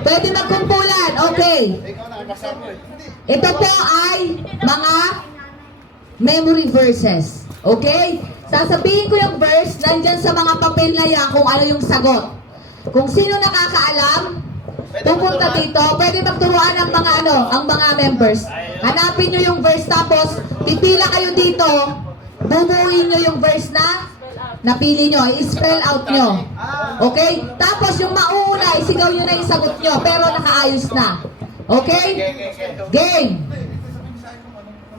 Pwede magkumpulan. Okay. Ito po ay mga memory verses. Okay? Sasabihin ko yung verse, nandyan sa mga papel na yan kung ano yung sagot. Kung sino nakakaalam, pupunta dito, pwede magturuan ang mga ang mga members. Hanapin nyo yung verse, tapos pipila kayo dito, bumuhin nyo yung verse na napili nyo, i-spell out nyo. Okay? Tapos yung mauuna, isigaw nyo na yung sagot nyo, pero nakaayos na. Okay? Game!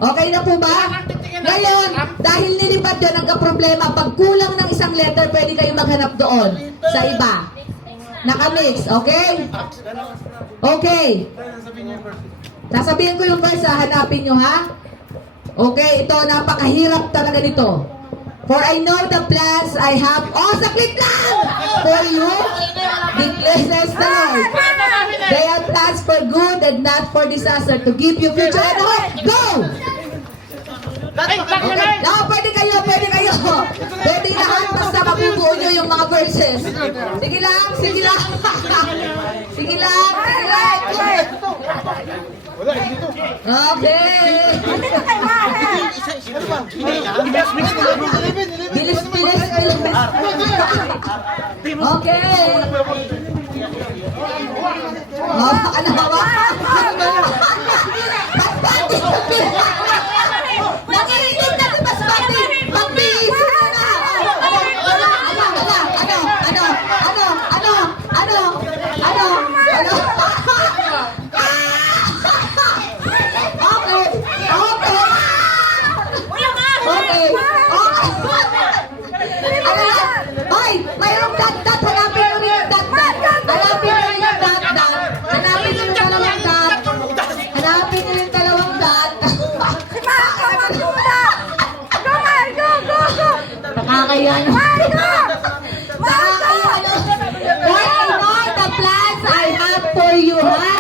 Okay na po ba? Ngayon, dahil nilipad yun, nagka-problema, pag kulang ng isang letter, pwede kayo maghanap doon sa iba. Nakamix, okay? Okay. Sasabihin ko yung verse, hanapin nyo, ha? Okay, ito, napakahirap talaga nito. For I know the plans I have, saklit lang! For you, declares the Lord. They are plans for good and not for disaster, to give you future and hope. Go! Okay. No, pwede kayo. Pwede lahat, basta mabubuo nyo yung mga verses. Sige lang. Sige lang. Okay. Bilis. Okay. Ano ba? Nakirinig na si Basmati. Pag-iisip mo na. Ano? Okay. Hoy, mayroong dot-dot. Hanapin mo rin yung dot-dot. Hanapin mo yung dalawang dot. Nakakaya na. For I know the plans I have for you, ha?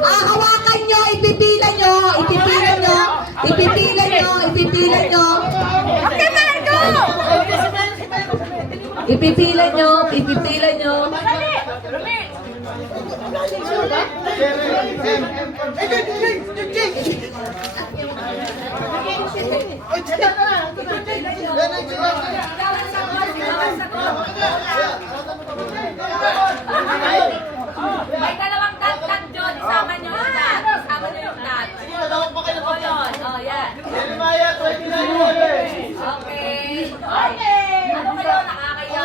Hawakan nyo, ipipila nyo. Ipipila nyo. May dalawang dot John. Isama nyo yung dot. Yan. Jeremiah 29:11. Okay. Ano kayo? Nakakaya.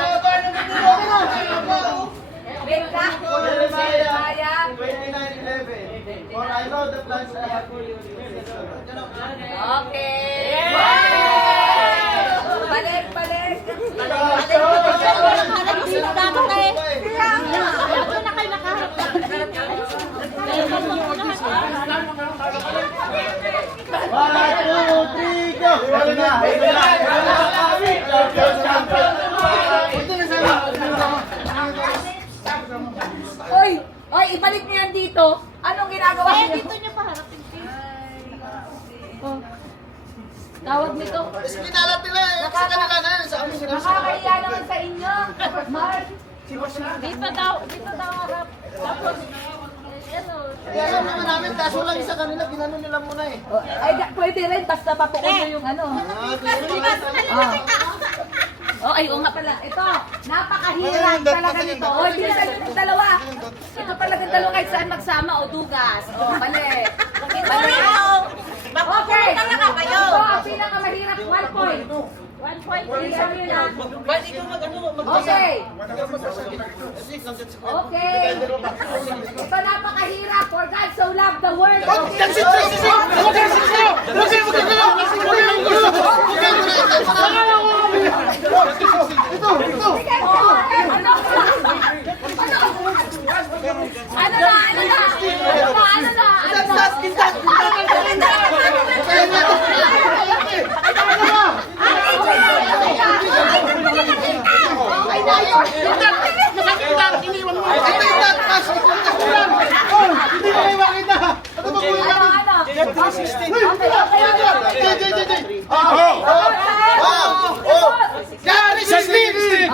Wait ka. Jeremiah 29:11. For I know the plans I have for you. Okay. Balik. One, two, three, go! Oy, ibalik niyo yan dito. Anong ginagawa niyo? Dito nyo paharapin. Oh. Tawag nito. Pinalat nila sa kanila na yun. Sa amin Nakakahiya naman sa inyo. Mark. Dito daw harap. Tapos, alam naman namin, kaso lang sa kanila, ginano nila muna eh. Ay, pwede rin. Basta papukon nyo yung ano. Ay, oo nga pala. Ito, napakahirap talaga nito. Bilisan nyo yung dalawa. Ito talaga dalawa kahit saan magsama o dugas. Balik. Okay. Ito, ang pinakamahirap. 1 point. 1 point. Bilisan nyo na. Okay. Okay. Ito napakahirap. For God so loved the world.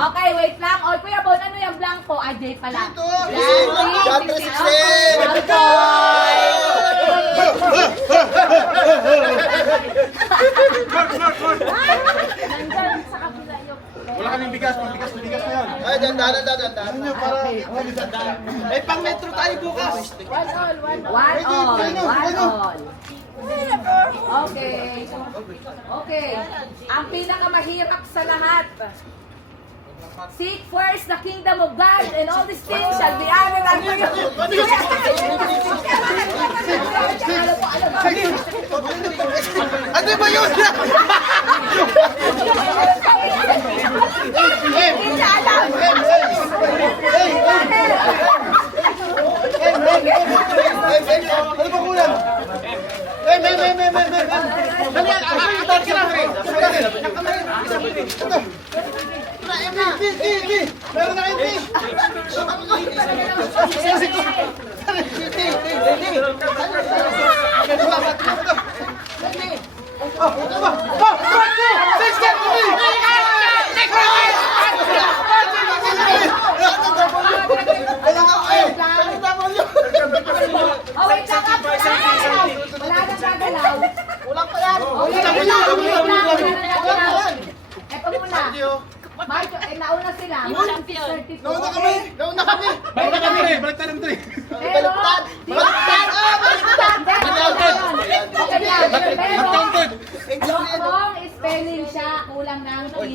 Okay, wait lang. O, Kuya Bon, ano yung black? po, AJ pala. John 316. Nandyan sa kabila yung... Wala kaming bigas, bigas na yan. Ay, dandan. May pang metro tayo bukas. One all. Okay. Okay. Ang pinakamahirap sa lahat. Seek first the kingdom of God and all these things shall be added unto you. Ano ba yun? Hindi alam. Ano ba kulang? May. Dali yan, start ka na. Meron na kayo, Oh, wait lang. Wala nang gagalaw. Kulang pa yan. Wait lang. Ito muna. Marjo, nauna sila. Champion. 32. Nauna kami. Balik tayo ng 3. Pero, yung wrong spelling siya, kulang ng T.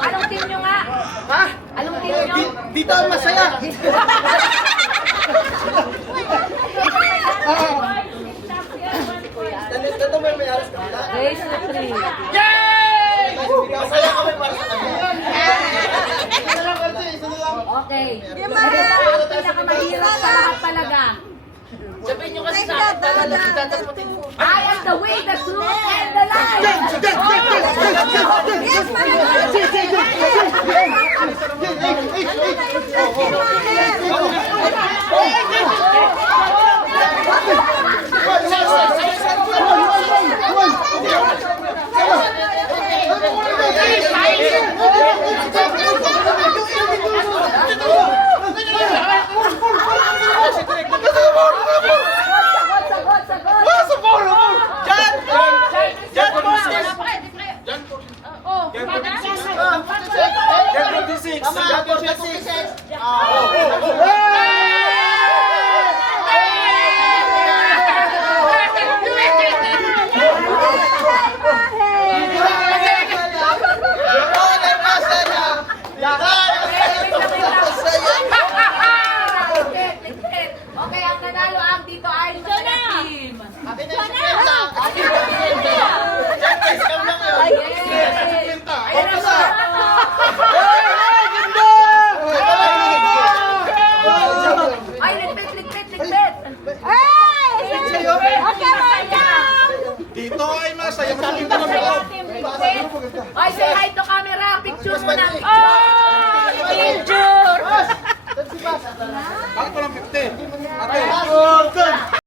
Anong team nyo nga? Ha? Anong team nyo? Dito ang masaya. Dito may aras ka. Race to 3. Masaya kami para sa kanya. Okay. Ito ang pinakamahirap sa lahat talaga. Sabihin nyo kasi sa akin, tataputin ko. I am the way, the truth, and the life. Okay, ang nanalo ang dito ay Masaya Team. Ayun na siya. Ay, ligpit. Okay, Dito ay masaya. Masaling ka Ay, say hi to camera. Picture mo na. Oh,